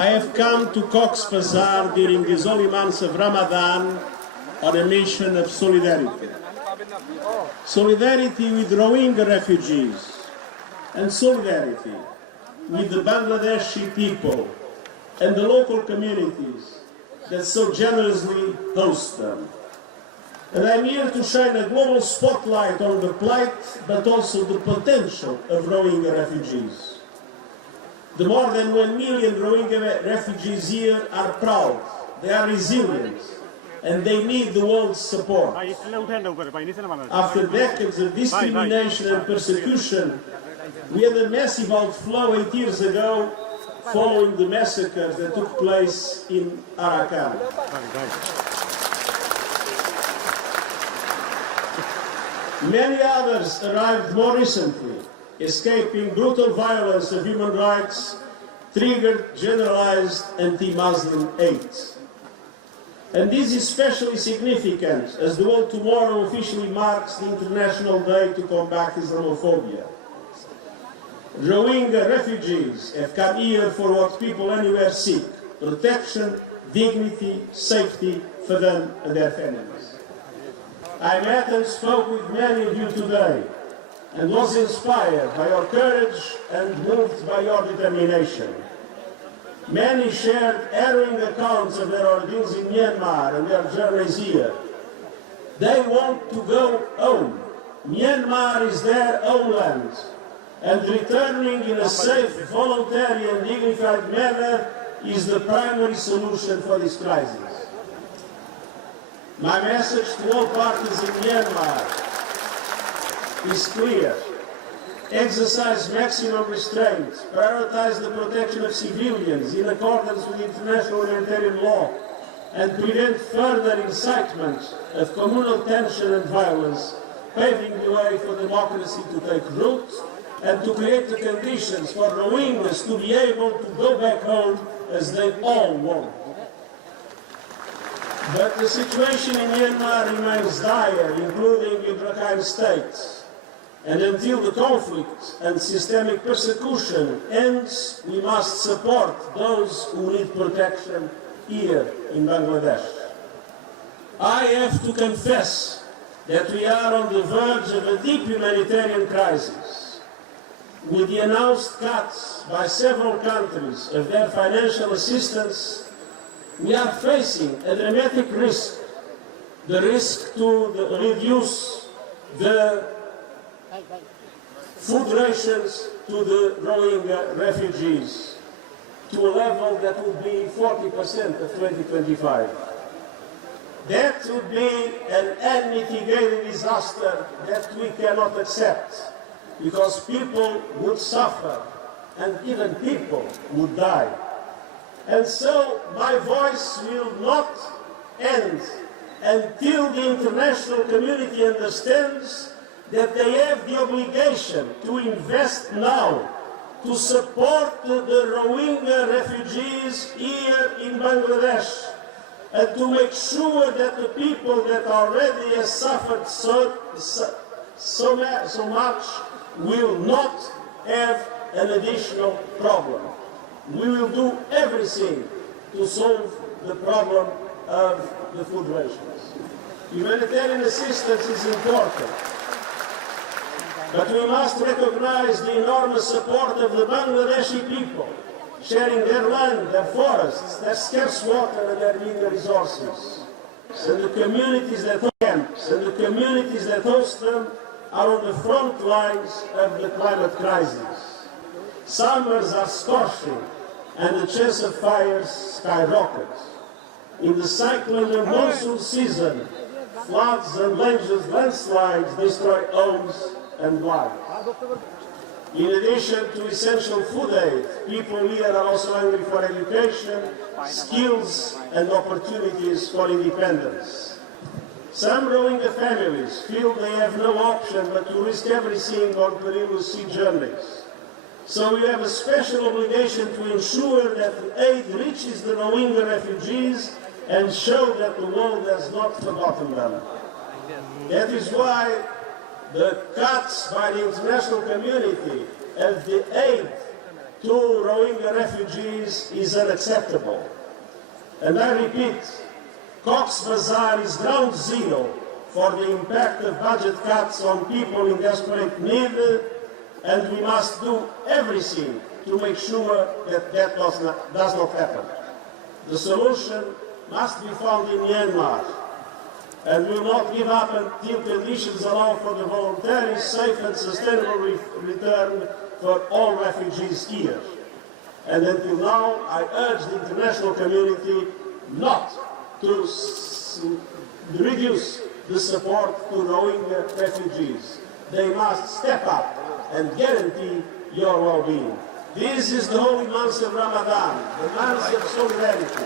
I have come to Cox's Bazar during these holy months of Ramadan on a mission of solidarity. Solidarity with Rohingya refugees and solidarity with the Bangladeshi people and the local communities that so generously host them. And I'm here to shine a global spotlight on the plight, but also the potential of Rohingya refugees. The more than 1 million Rohingya refugees here are proud, they are resilient, and they need the world's support. After decades of discrimination and persecution, we had a massive outflow 8 years ago following the massacres that took place in Arakan. Many others arrived more recently, escaping brutal violence of human rights, triggered generalized anti-Muslim hate. And this is especially significant as the world tomorrow officially marks the International Day to combat Islamophobia. Rohingya refugees have come here for what people anywhere seek: protection, dignity, safety for them and their families. I met and spoke with many of you today and was inspired by your courage and moved by your determination. Many shared harrowing accounts of their ordeals in Myanmar and their journeys here. They want to go home. Myanmar is their homeland, and returning in a safe, voluntary and dignified manner is the primary solution for this crisis. My message to all parties in Myanmar is clear. Exercise maximum restraint, prioritize the protection of civilians in accordance with international humanitarian law, and prevent further incitement of communal tension and violence, paving the way for democracy to take root and to create the conditions for Rohingyas to be able to go back home as they all want. But the situation in Myanmar remains dire, including in Rakhine State. And until the conflict and systemic persecution ends, we must support those who need protection here in Bangladesh. I have to confess that we are on the verge of a deep humanitarian crisis. With the announced cuts by several countries of their financial assistance, we are facing a dramatic risk, the risk to reduce the food rations to the Rohingya refugees to a level that would be 40% of 2025. That would be an unmitigated disaster that we cannot accept, because people would suffer and even people would die. And so my voice will not end until the international community understands that they have the obligation to invest now to support the Rohingya refugees here in Bangladesh, and to make sure that the people that already have suffered so much will not have an additional problem. We will do everything to solve the problem of the food rations. Humanitarian assistance is important, but we must recognize the enormous support of the Bangladeshi people, sharing their land, their forests, their scarce water and their mineral resources. And the communities that host them are on the front lines of the climate crisis. Summers are scorching and the chance of fires skyrockets. In the cyclone and monsoon season, floods and landslides destroy homes and lives. In addition to essential food aid, people here are also hungry for education, skills and opportunities for independence. Some Rohingya families feel they have no option but to risk everything on perilous sea journeys. So we have a special obligation to ensure that the aid reaches the Rohingya refugees and show that the world has not forgotten them. That is why the cuts by the international community of the aid to Rohingya refugees is unacceptable. And I repeat, Cox's Bazar is ground zero for the impact of budget cuts on people in desperate need, and we must do everything to make sure that that does not happen. The solution must be found in Myanmar, and we will not give up until conditions allow for the voluntary, safe and sustainable return for all refugees here. And until now, I urge the international community not to reduce the support to Rohingya refugees. They must step up and guarantee your well-being. This is the holy month of Ramadan, the month of solidarity.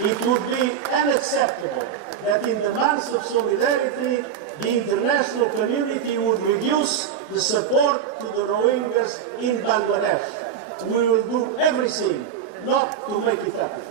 It would be unacceptable that in the month of solidarity, the international community would reduce the support to the Rohingyas in Bangladesh. We will do everything not to make it happen.